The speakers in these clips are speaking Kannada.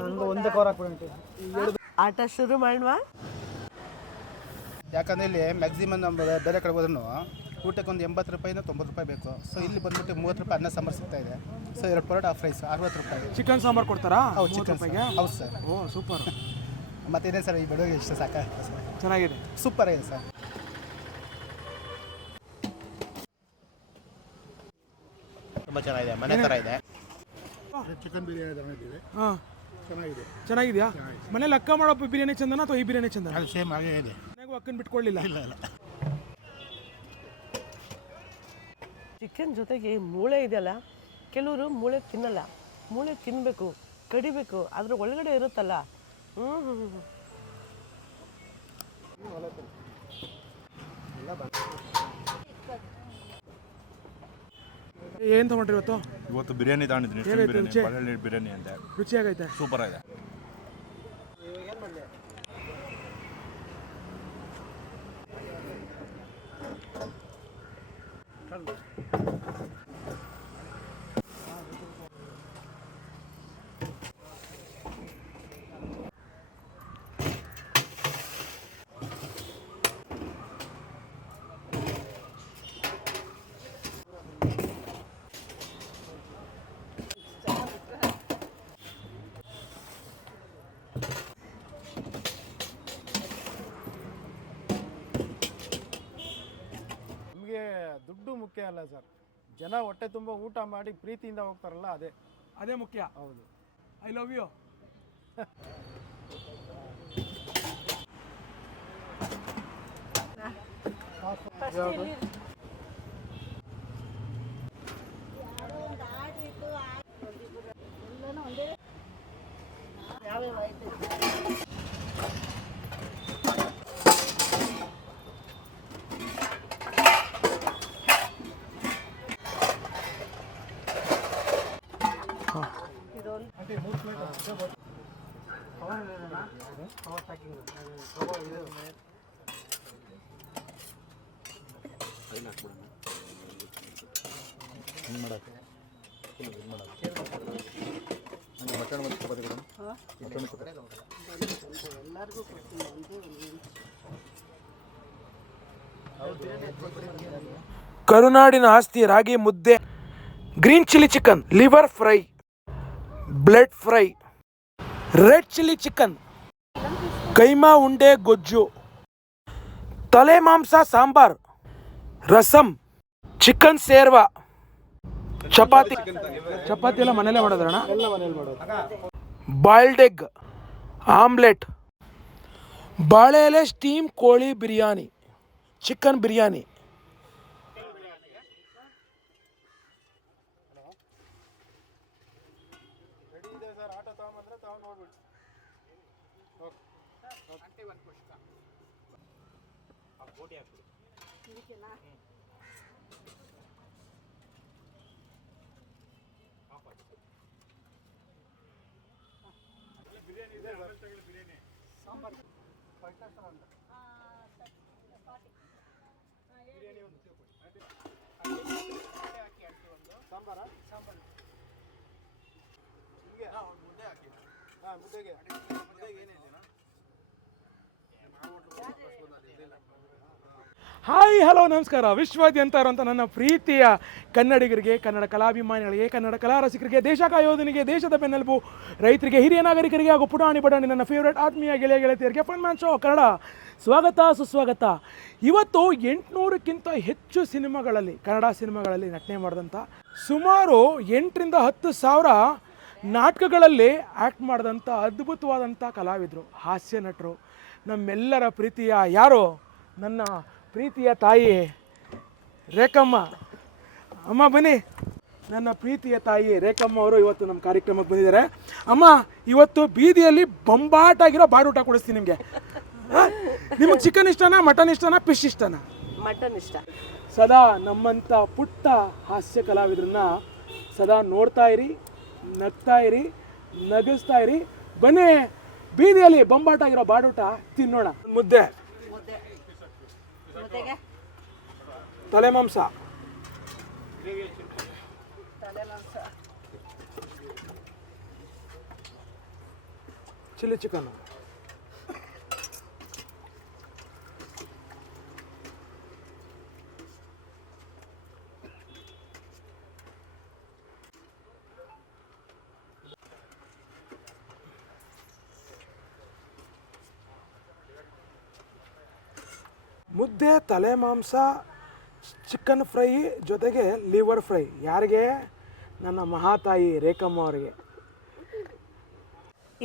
ನಂದು ಒಂದೇ ಕೋರ್ ಹಾಕ್ಬಿಟ್ಟು ಆಟ ಶುರು ಮಾಡುವ. ಯಾಕಂದರೆ ಇಲ್ಲಿ ಮ್ಯಾಕ್ಸಿಮಮ್ ನಮ್ಮ ಬೇರೆ ಕಡೆ ಹೋದ್ರೂ ಊಟಕ್ಕೆ ಒಂದು 80 ರೂಪಾಯಿಂದ 90 ರೂಪಾಯಿ ಬೇಕು. ಸೊ ಇಲ್ಲಿ ಬಂದ್ಬಿಟ್ಟು 30 ರೂಪಾಯಿ ಅನ್ನ ಸಾಂಬಾರು ಸಿಗ್ತಾ ಇದೆ. ಸೊ 2 ಪರೋಟ ಹಾಫ್ ರೈಸ್ 60 ರೂಪಾಯಿ. ಚಿಕನ್ ಸಾಂಬಾರು ಕೊಡ್ತಾರಾ? ಹೌದು, ಚಿಕನ್ ಹೌದು ಸರ್. ಓ ಸೂಪರ್. ಮತ್ತೇನೇ ಸರ್ ಈ ಬಡವರಿಗೆ ಇಷ್ಟ ಸಾಕ ಚೆನ್ನಾಗಿದೆ, ಸೂಪರ್ ಆಗಿದೆ ಸರ್. ತುಂಬ ಚೆನ್ನಾಗಿದೆ, ಮನೆ ಥರ ಇದೆ. ಚಿಕನ್ ಬಿರಿಯಾನಿ ತಗೊಂಡಿದ್ದೀವಿ. ಹಾಂ ಚೆನ್ನಾಗಿದೆ. ಚೆನ್ನಾಗಿದೆಯಾ? ಮನೇಲಿ ಅಕ್ಕ ಮಾಡೋ ಬಿರಿಯಾನಿ ಚಂದನ ಅಥವಾ ಈ ಬಿರಿಯಾನಿ ಚಂದನ? ಅದು ಸೇಮ್ ಹಾಗೇ ಇದೆ. ನನಗೂ ಅಕ್ಕನ ಬಿಟ್ಕೊಳ್ಳಿಲ್ಲ. ಇಲ್ಲ ಇಲ್ಲ. ಚಿಕನ್ ಜೊತೆಗೆ ಮೂಳೆ ಇದೆಯಲ್ಲ, ಕೆಲವರು ಮೂಳೆ ತಿನ್ನಲ್ಲ. ಮೂಳೆ ತಿನ್ನಬೇಕು, ಕಡಿಬೇಕು, ಅದ್ರ ಒಳಗಡೆ ಇರುತ್ತಲ್ಲ. ಏನು ತಗೊಂಡ್ರಿ ಇವತ್ತು? ಇವತ್ತು ಬಿರಿಯಾನಿ ತಗೊಂಡಿದ್ದೀನಿ, ಬಿರಿಯಾನಿ ಅಂತ. ರುಚಿಯಾಗೈತೆ, ಸೂಪರ್ ಆಗಿದೆ. ದುಡ್ಡು ಮುಖ್ಯ ಅಲ್ಲ ಸರ್, ಜನ ಹೊಟ್ಟೆ ತುಂಬ ಊಟ ಮಾಡಿ ಪ್ರೀತಿಯಿಂದ ಹೋಗ್ತಾರಲ್ಲ, ಅದೇ ಮುಖ್ಯ. ಹೌದು. I love you. ಕರುನಾಡಿನ ಆಸ್ತಿ ರಾಗಿ ಮುದ್ದೆ, green chilli chicken, liver fry, blood fry, red chilli chicken, keema ಉಂಡೆ ಗೊಜ್ಜು, ತಲೆ ಮಾಂಸ ಸಾಂಬಾರ್, ರಸಂ, ಚಿಕನ್ ಸೇರ್ವಾ, ಚಪಾತಿ ಎಲ್ಲ ಮನೇಲೆ ಮಾಡೋದಣ್ಣ. ಬಾಯ್ಲ್ಡ್ ಎಗ್, ಆಮ್ಲೆಟ್, ಬಾಳೆ ಎಲೆ ಸ್ಟೀಮ್ ಕೋಳಿ biryani, chicken biryani. Hi, hello, ನಮಸ್ಕಾರ. ವಿಶ್ವಾದ್ಯಂತ ಇರುವಂಥ ನನ್ನ ಪ್ರೀತಿಯ ಕನ್ನಡಿಗರಿಗೆ, ಕನ್ನಡ ಕಲಾಭಿಮಾನಿಗಳಿಗೆ, ಕನ್ನಡ ಕಲಾ ರಸಿಕರಿಗೆ, ದೇಶ ಕಾಯೋಧನಿಗೆ, ದೇಶದ ಬೆನ್ನೆಲುಬು ರೈತರಿಗೆ, ಹಿರಿಯ ನಾಗರಿಕರಿಗೆ ಹಾಗೂ ಪುಟಾಣಿ ಬಟಾಣಿ ನನ್ನ ಫೇವ್ರೇಟ್ ಆತ್ಮೀಯ ಗೆಳೆಯತಿಯರಿಗೆ ಫನ್ ಮ್ಯಾನ್ ಶೋ ಕನ್ನಡ ಸ್ವಾಗತ, ಸುಸ್ವಾಗತ. ಇವತ್ತು 800ಕ್ಕಿಂತ ಹೆಚ್ಚು ಸಿನಿಮಾಗಳಲ್ಲಿ, ಕನ್ನಡ ಸಿನಿಮಾಗಳಲ್ಲಿ ನಟನೆ ಮಾಡಿದಂಥ, ಸುಮಾರು 8ರಿಂದ 10 ಸಾವಿರ ನಾಟಕಗಳಲ್ಲಿ ಆ್ಯಕ್ಟ್ ಮಾಡಿದಂಥ ಅದ್ಭುತವಾದಂಥ ಕಲಾವಿದರು, ಹಾಸ್ಯ ನಟರು, ನಮ್ಮೆಲ್ಲರ ಪ್ರೀತಿಯ ಯಾರು, ನನ್ನ ಪ್ರೀತಿಯ ತಾಯಿ ರೇಖಮ್ಮ. ಅಮ್ಮ ಬನ್ನಿ. ನನ್ನ ಪ್ರೀತಿಯ ತಾಯಿ ರೇಖಮ್ಮ ಅವರು ಇವತ್ತು ನಮ್ಮ ಕಾರ್ಯಕ್ರಮಕ್ಕೆ ಬಂದಿದ್ದಾರೆ. ಅಮ್ಮ, ಇವತ್ತು ಬೀದಿಯಲ್ಲಿ ಬೊಂಬಾಟಾಗಿರೋ ಬಾಡೂಟ ಕೊಡಿಸ್ತೀನಿ ನಿಮಗೆ. ನಿಮಗೆ ಚಿಕನ್ ಇಷ್ಟನಾ, ಮಟನ್ ಇಷ್ಟನಾ, ಫಿಶ್ ಇಷ್ಟನಾ? ಮಟನ್ ಇಷ್ಟ. ಸದಾ ನಮ್ಮಂಥ ಪುಟ್ಟ ಹಾಸ್ಯ ಕಲಾವಿದ್ರನ್ನ ಸದಾ ನೋಡ್ತಾ ಇರಿ, ನಗ್ತಾ ಇರಿ, ನಗಿಸ್ತಾ ಇರಿ. ಬನ್ನಿ, ಬೀದಿಯಲ್ಲಿ ಬೊಂಬಾಟಾಗಿರೋ ಬಾಡೂಟ ತಿನ್ನೋಣ. ಮುದ್ದೆ, ತಲೆ ಮಾಂಸ, ಚಿಲ್ಲಿ ಚಿಕನ್. ಮುದ್ದೆ, ತಲೆ ಮಾಂಸ, ಚಿಕನ್ ಫ್ರೈ ಜೊತೆಗೆ ಲಿವರ್ ಫ್ರೈ. ಯಾರಿಗೆ? ನನ್ನ ಮಹಾತಾಯಿ ರೇಖಮ್ಮ ಅವರಿಗೆ.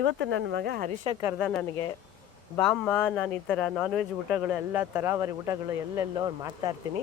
ಇವತ್ತು ನನ್ನ ಮಗ ಹರೀಶ ಕರೆದ ನನಗೆ, ಬಾಮ್ಮ ನಾನು ಈ ಥರ ನಾನ್ ವೆಜ್ ಊಟಗಳು ಎಲ್ಲ ತರಾವರಿ ಊಟಗಳು ಎಲ್ಲೆಲ್ಲೋ ಮಾಡ್ತಾ ಇರ್ತೀನಿ,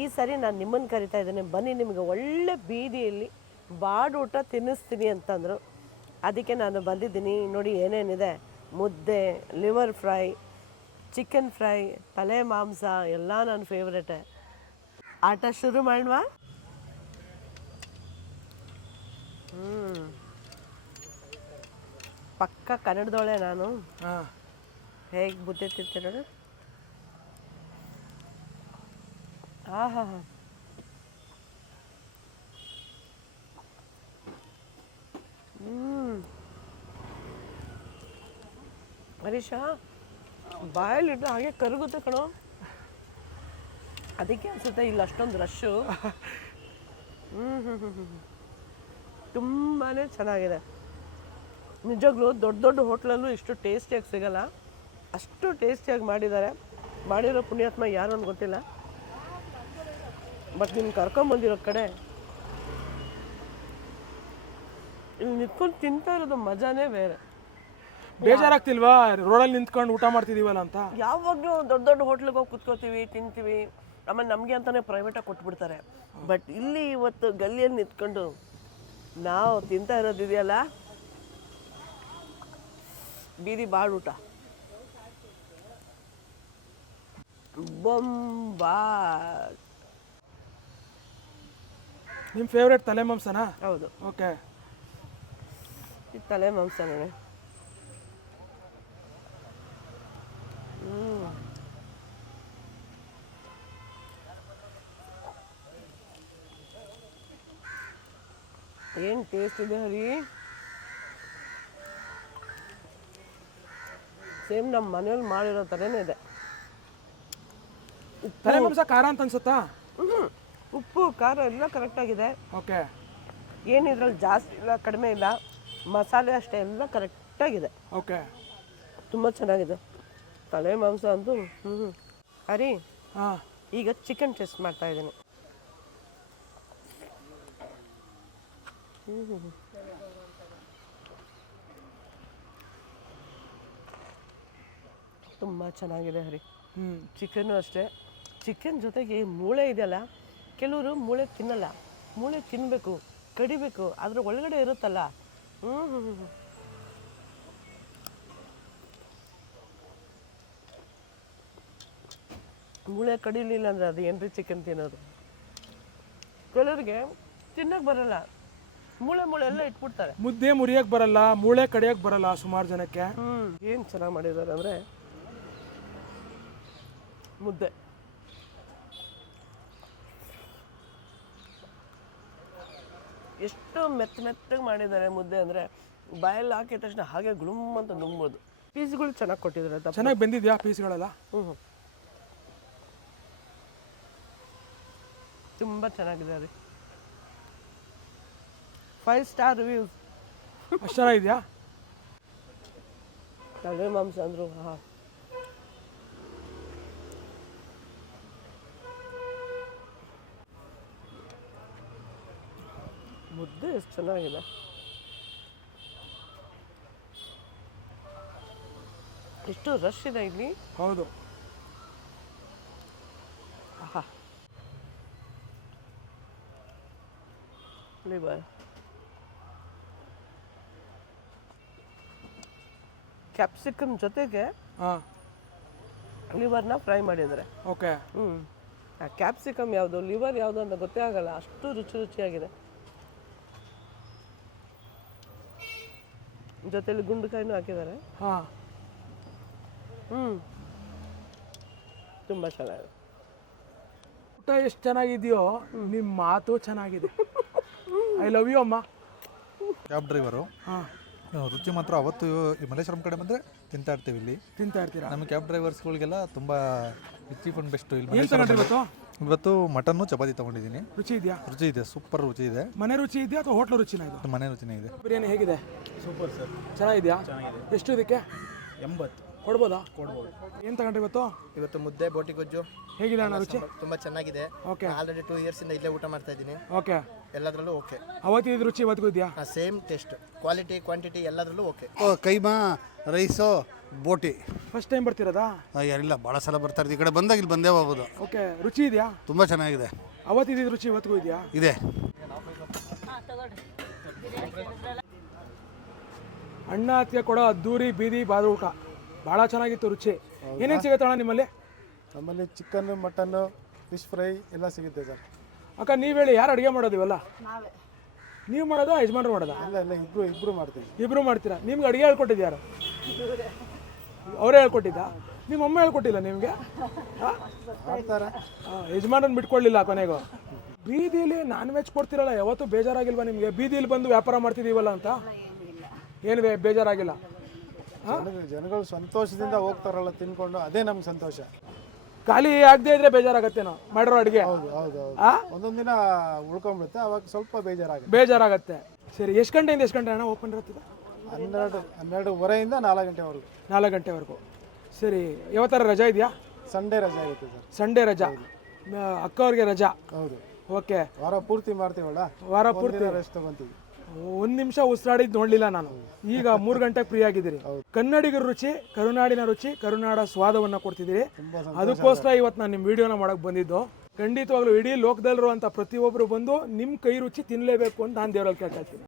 ಈ ಸರಿ ನಾನು ನಿಮ್ಮನ್ನು ಕರಿತಾ ಇದ್ದೀನಿ, ಬನ್ನಿ ನಿಮಗೆ ಒಳ್ಳೆ ಬೀದಿಯಲ್ಲಿ ಬಾಡೂಟ ತಿನ್ನಿಸ್ತೀನಿ ಅಂತಂದರು. ಅದಕ್ಕೆ ನಾನು ಬಂದಿದ್ದೀನಿ. ನೋಡಿ ಏನೇನಿದೆ: ಮುದ್ದೆ, ಲಿವರ್ ಫ್ರೈ, ಚಿಕನ್ ಫ್ರೈ, ತಲೆ ಮಾಂಸ ಎಲ್ಲ ನನ್ನ ಫೇವ್ರೇಟೆ. ಆಟ ಶುರು ಮಾಡುವ. ಪಕ್ಕ ಕನ್ನಡದವಳೆ ನಾನು. ಹಾಂ, ಹೇಗೆ ಬುದ್ಧಿ ತಿಂತೀನಿ. ಆಹಾ, ಹರೀಶ ಬಾಯಲ್ಲಿಟ್ಟು ಹಾಗೆ ಕರಗುತ್ತೆ ಕಣೋ. ಅದಕ್ಕೆ ಅನ್ಸುತ್ತೆ ಇಲ್ಲಿ ಅಷ್ಟೊಂದು ರಶ್ಶು. ತುಂಬಾ ಚೆನ್ನಾಗಿದೆ ನಿಜವಾಗ್ಲೂ. ದೊಡ್ಡ ದೊಡ್ಡ ಹೋಟ್ಲಲ್ಲೂ ಇಷ್ಟು ಟೇಸ್ಟಿಯಾಗಿ ಸಿಗಲ್ಲ, ಅಷ್ಟು ಟೇಸ್ಟಿಯಾಗಿ ಮಾಡಿದ್ದಾರೆ. ಮಾಡಿರೋ ಪುಣ್ಯಾತ್ಮ ಯಾರು ಅಂತ ಗೊತ್ತಿಲ್ಲ, ಬಟ್ ನಿಮ್ಗೆ ಕರ್ಕೊಂಬಂದಿರೋ ಕಡೆ ಇಲ್ಲಿ ನಿಂತ್ಕೊಂಡು ತಿಂತಾ ಇರೋದು ಮಜಾನೇ ಬೇರೆ. ಬೇಜಾರಾಗ್ತಿಲ್ವಾ ರೋಡಲ್ಲಿ ನಿಂತ್ಕೊಂಡು ಊಟ ಮಾಡ್ತಿದೀವಲ್ಲ ಅಂತ? ಯಾವಾಗಲೂ ದೊಡ್ಡ ದೊಡ್ಡ ಹೋಟ್ಲಿಗೆ ಹೋಗಿ ಕುತ್ಕೋತೀವಿ, ತಿಂತೀವಿ, ಆಮೇಲೆ ನಮಗೆ ಅಂತಲೇ ಪ್ರೈವೇಟಾಗಿ ಕೊಟ್ಬಿಡ್ತಾರೆ. ಬಟ್ ಇಲ್ಲಿ ಇವತ್ತು ಗಲ್ಲಿಯಲ್ಲಿ ನಿಂತ್ಕೊಂಡು ನಾವು ತಿಂತಾ ಇರೋದಿದೆಯಲ್ಲ, ಬೀದಿ ಬಾಡೂಟ ಬೊಂಬಾ. ನಿಮ್ಮ ಫೇವ್ರೇಟ್ ತಲೆ ಮಾಂಸನಾ? ಹೌದು, ಓಕೆ. ಇದು ತಲೆ ಮಾಂಸನೇ. ಏನು ಟೇಸ್ಟ್ ಇದೆ ಹರಿ. ಸೇಮ್ ನಮ್ಮ ಮನೇಲಿ ಮಾಡಿರೋ ಥರನೇ ಇದೆ. ತಲೆ ಮಾಂಸ ಖಾರ ಅಂತ ಅನ್ಸುತ್ತಾ? ಉಪ್ಪು ಖಾರ ಎಲ್ಲ ಕರೆಕ್ಟಾಗಿದೆ. ಓಕೆ. ಏನು ಇದ್ರಲ್ಲಿ ಜಾಸ್ತಿ ಇಲ್ಲ, ಕಡಿಮೆ ಇಲ್ಲ, ಮಸಾಲೆ ಅಷ್ಟೇ ಎಲ್ಲ ಕರೆಕ್ಟಾಗಿದೆ. ಓಕೆ, ತುಂಬ ಚೆನ್ನಾಗಿದೆ ತಲೆ ಮಾಂಸ ಅಂತೂ. ಹರಿ, ಹಾಂ, ಈಗ ಚಿಕನ್ ಟೆಸ್ಟ್ ಮಾಡ್ತಾ ಇದ್ದೀನಿ. ತುಂಬ ಚೆನ್ನಾಗಿದೆ ಹರಿ. ಚಿಕನ್ನು ಅಷ್ಟೇ. ಚಿಕನ್ ಜೊತೆಗೆ ಮೂಳೆ ಇದೆಯಲ್ಲ, ಕೆಲವರು ಮೂಳೆ ತಿನ್ನಲ್ಲ, ಮೂಳೆ ತಿನ್ನಬೇಕು, ಕಡಿಬೇಕು, ಅದ್ರ ಒಳಗಡೆ ಇರುತ್ತಲ್ಲ. ಮೂಳೆ ಕಡಿಲಿಲ್ಲ ಅಂದರೆ ಅದು ಏನ್ರಿ ಚಿಕನ್ ತಿನ್ನೋದು? ಕೆಲವರಿಗೆ ತಿನ್ನಕ್ಕೆ ಬರಲ್ಲ, ಮೂಳೆ ಎಲ್ಲ ಇಟ್ಬಿಡ್ತಾರೆ. ಮುದ್ದೆ ಮುರಿಯಕ್ಕೆ ಬರಲ್ಲ, ಮೂಳೆ ಕಡಿಯಕ್ಕೆ ಬರಲ್ಲ ಸುಮಾರು ಜನಕ್ಕೆ. ಏನು ಚೆನ್ನಾಗಿ ಮಾಡಿದ್ದಾರೆ ಅಂದರೆ ಮುದ್ದೆ. ಎಷ್ಟು ಮೆತ್ತಗೆ ಮಾಡಿದ್ದಾರೆ ಮುದ್ದೆ ಅಂದರೆ, ಬಾಯಲ್ಲಿ ಹಾಕಿದ ತಕ್ಷಣ ಹಾಗೆ ಗುಳುಮ್ ಅಂತ ನುಂಗ್ಬೋದು. ಪೀಸ್ಗಳು ಚೆನ್ನಾಗಿ ಕೊಟ್ಟಿದ್ದಾರೆ. ಚೆನ್ನಾಗಿ ಬೆಂದಿದ್ಯಾ ಪೀಸ್ಗಳೆಲ್ಲ? ತುಂಬ ಚೆನ್ನಾಗಿದೆ ರೀ. 5 ಸ್ಟಾರ್ ರಿವ್ಯೂಸ್. ಅಷ್ಟು ಚೆನ್ನಾಗಿದೆಯಾ? ತಲೆ ಮಾಂಸ ಅಂದರು. ಹಾಂ, ಮುದ್ದೆ ಎಷ್ಟು ಚೆನ್ನಾಗಿದೆ. ಎಷ್ಟು ರಶ್ ಇದೆ ಇಲ್ಲಿ. ಹೌದು. ಆಹಾ, ಲಿವರ್, ಕ್ಯಾಪ್ಸಿಕಮ್ ಜೊತೆಗೆ ಹಾಂ, ಲಿವರ್ನ ಫ್ರೈ ಮಾಡಿದ್ದಾರೆ. ಓಕೆ. ಆ ಕ್ಯಾಪ್ಸಿಕಮ್ ಯಾವುದು, ಲಿವರ್ ಯಾವುದು ಅಂತ ಗೊತ್ತೇ ಆಗಲ್ಲ, ಅಷ್ಟು ರುಚಿಯಾಗಿದೆ. ಜೊತೆಲಿ ಗುಂಡುಕಾಯಿನೂ ಹಾಕಿದ್ದಾರೆ. ಹಾಂ, ತುಂಬ ಚೆನ್ನಾಗಿದೆ. ಊಟ ಎಷ್ಟು ಚೆನ್ನಾಗಿದೆಯೋ ನಿಮ್ಮ ಮಾತು ಚೆನ್ನಾಗಿದೆ. ಐ ಲವ್ ಯು ಅಮ್ಮ. ಕ್ಯಾಬ್ ಡ್ರೈವರು ಹಾಂ, ರುಚಿ ಮಾತ್ರ ಅವತ್ತು ಈ ಮಲ್ಲೇಶ್ವರಂ ಕಡೆ ಬಂದರೆ ತಿಂತಾ ಇರ್ತೀವಿ ಇಲ್ಲಿ. ತಿಂತಾ ಇರ್ತೀರಾ? ನಮ್ಮ ಕ್ಯಾಬ್ ಡ್ರೈವರ್ಸ್ಗಳಿಗೆಲ್ಲ ತುಂಬ ಚೀಪ್ ಆ್ಯಂಡ್ ಬೆಸ್ಟ್ ಇಲ್ಲಿ ಏನು ತಗೊಂಡ್ರಿ ಇವತ್ತು? ಇವತ್ತು ಮಟನ್ನು ಚಪಾತಿ ತೊಗೊಂಡಿದ್ದೀನಿ. ರುಚಿ ಇದೆಯಾ? ರುಚಿ ಇದೆ, ಸೂಪರ್ ರುಚಿ ಇದೆ. ಮನೆ ರುಚಿ ಇದೆಯಾ ಅಥವಾ ಹೋಟ್ಲು ರುಚಿನ ಇದು? ಮನೆ ರುಚಿನೇ ಇದೆ. ಬಿರಿಯಾನಿ ಹೇಗಿದೆ? ಸೂಪರ್ ಸರ್, ಚೆನ್ನಾಗಿದೆಯಾ? ಎಷ್ಟು ಇದಕ್ಕೆ 80 ಕೊಡ್ಬೋದಾ? ಏನು ತಗೊಂಡ್ರಿ ಇವತ್ತು? ಇವತ್ತು ಮುದ್ದೆ ಬೋಟಿ ಗೊಜ್ಜು ಹೇಗಿದೆ ಅಣ್ಣ ರುಚಿ? ತುಂಬ ಚೆನ್ನಾಗಿದೆ. ಓಕೆ ಆಲ್ರೆಡಿ 2 ಇಯರ್ಸಿಂದ ಇಲ್ಲೇ ಊಟ ಮಾಡ್ತಾ ಇದ್ದೀನಿ. ಓಕೆ. ಎಲ್ಲದರಲ್ಲೂ ಓಕೆ. ಅವತ್ತಿದ್ದು ರುಚಿ ಇವತ್ತಿಗೂ ಇದೆಯಾ? ಸೇಮ್ ಟೇಸ್ಟ್, ಕ್ವಾಲಿಟಿ ಕ್ವಾಂಟಿಟಿ ಎಲ್ಲದರಲ್ಲೂ okay. Keema rice boti. First time ಬರ್ತಿರೋದಾ? ಇಲ್ಲ, ಭಾಳ ಸಲ ಬರ್ತಾ ಇರ್ತೀವಿ. ಈ ಕಡೆ ಬಂದಾಗ ಇಲ್ಲಿ ಬಂದೇ ಹೋಗೋದು. ಓಕೆ. ರುಚಿ ಇದೆಯಾ? ತುಂಬ ಚೆನ್ನಾಗಿದೆ. ಅವತ್ತಿದ್ದು ರುಚಿ ಇವತ್ತಿಗೂ ಇದೆಯಾ? ಇದೆ. ಅಣ್ಣ ಹತ್ತಿಗೆ ಕೊಡೋ ಅದ್ದೂರಿ ಬೀದಿ ಬಾದ ಊಟ ಭಾಳ ಚೆನ್ನಾಗಿತ್ತು ರುಚಿ. ಏನೇನು ಸಿಗುತ್ತೆ ಅಣ್ಣ ನಿಮ್ಮಲ್ಲಿ? ನಮ್ಮಲ್ಲಿ ಚಿಕನ್ನು ಮಟನ್ನು ಫಿಶ್ ಫ್ರೈ ಎಲ್ಲ ಸಿಗುತ್ತೆ ಸರ್. ಅಕ್ಕ ನೀವು ಹೇಳಿ, ಯಾರು ಅಡುಗೆ ಮಾಡೋದು ಇವೆಲ್ಲ? ನೀವು ಮಾಡೋದಾ ಯಜಮಾನ್ರು ಮಾಡೋದಾ? ಎಲ್ಲ ಇಬ್ಬರು ಮಾಡ್ತೀವಿ. ಇಬ್ಬರು ಮಾಡ್ತೀರಾ? ನಿಮ್ಗೆ ಅಡುಗೆ ಹೇಳ್ಕೊಟ್ಟಿದ್ದು ಯಾರು? ಅವರೇ ಹೇಳ್ಕೊಟ್ಟಿದ್ದ? ನಿಮ್ಮ ಅಮ್ಮ ಹೇಳ್ಕೊಟ್ಟಿಲ್ಲ ನಿಮಗೆ? ಮಾಡ್ತಾರೆ. ಯಜಮಾನನ್ ಬಿಟ್ಕೊಳ್ಳಿಲ್ಲ ಕೊನೆಗೂ. ಬೀದಿಲಿ ನಾನ್ ವೆಜ್ ಕೊಡ್ತಿರಲ್ಲ, ಯಾವತ್ತೂ ಬೇಜಾರಾಗಿಲ್ವಾ ನಿಮಗೆ? ಬೀದಿಲಿ ಬಂದು ವ್ಯಾಪಾರ ಮಾಡ್ತಿದ್ದೀವಲ್ಲ ಅಂತ ಏನು ಬೇಜಾರಾಗಿಲ್ಲ? ಜನಗಳು ಸಂತೋಷದಿಂದ ಹೋಗ್ತಾರಲ್ಲ ತಿನ್ಕೊಂಡು, ಅದೇ ನಮ್ಗೆ ಸಂತೋಷ. ಖಾಲಿ ಆಗದೆ ಇದ್ರೆ ಬೇಜಾರಾಗತ್ತೇನೋ ಮಾಡಿರೋ ಅಡುಗೆ? ಹೌದು. ಒಂದೊಂದು ದಿನ ಉಳ್ಕೊಂಡ್ಬಿಡುತ್ತೆ, ಅವಾಗ ಸ್ವಲ್ಪ ಬೇಜಾರಾಗತ್ತೆ. ಸರಿ, ಎಷ್ಟು ಗಂಟೆಯಿಂದ ಎಷ್ಟು ಗಂಟೆ ಅಣ್ಣ ಓಪನ್ ಇರ್ತದೆ? 12:30 4 ಗಂಟೆವರೆಗೂ. 4 ಗಂಟೆವರೆಗೂ. ಸರಿ, ಯಾವತ್ತಾರ ರಜಾ ಇದೆಯಾ? ಸಂಡೇ ರಜೆ ಆಗುತ್ತೆ ಸರ್. ಸಂಡೇ ರಜಾ, ಅಕ್ಕವ್ರಿಗೆ ರಜಾ. ಹೌದು. ಓಕೆ. ವಾರ ಪೂರ್ತಿ ಮಾಡ್ತೀವಲ್ಲ, ವಾರ ಪೂರ್ತಿ ರೆಸ್ಟ್ ಬಂತೀವಿ. ಒಂದು ನಿಮಿಷ ಉಸಿರಾಡಿದ್ದು ನೋಡಲಿಲ್ಲ ನಾನು. ಈಗ 3 ಗಂಟೆಗೆ ಫ್ರೀ ಆಗಿದ್ದೀರಿ. ಕನ್ನಡಿಗರ ರುಚಿ, ಕರುನಾಡಿನ ರುಚಿ, ಕರುನಾಡ ಸ್ವಾದವನ್ನು ಕೊಡ್ತಿದ್ದೀರಿ. ಅದಕ್ಕೋಸ್ಕರ ಇವತ್ತು ನಾನು ನಿಮ್ಮ ವಿಡಿಯೋನ ಮಾಡೋಕ್ಕೆ ಬಂದಿದ್ದು. ಖಂಡಿತವಾಗ್ಲೂ ಇಡೀ ಲೋಕದಲ್ಲಿರುವಂಥ ಪ್ರತಿಯೊಬ್ಬರು ಬಂದು ನಿಮ್ಮ ಕೈ ರುಚಿ ತಿನ್ನಲೇಬೇಕು ಅಂತ ನಾನು ದೇವರಲ್ಲಿ ಕೇಳ್ತಾ ಇದ್ದೀನಿ.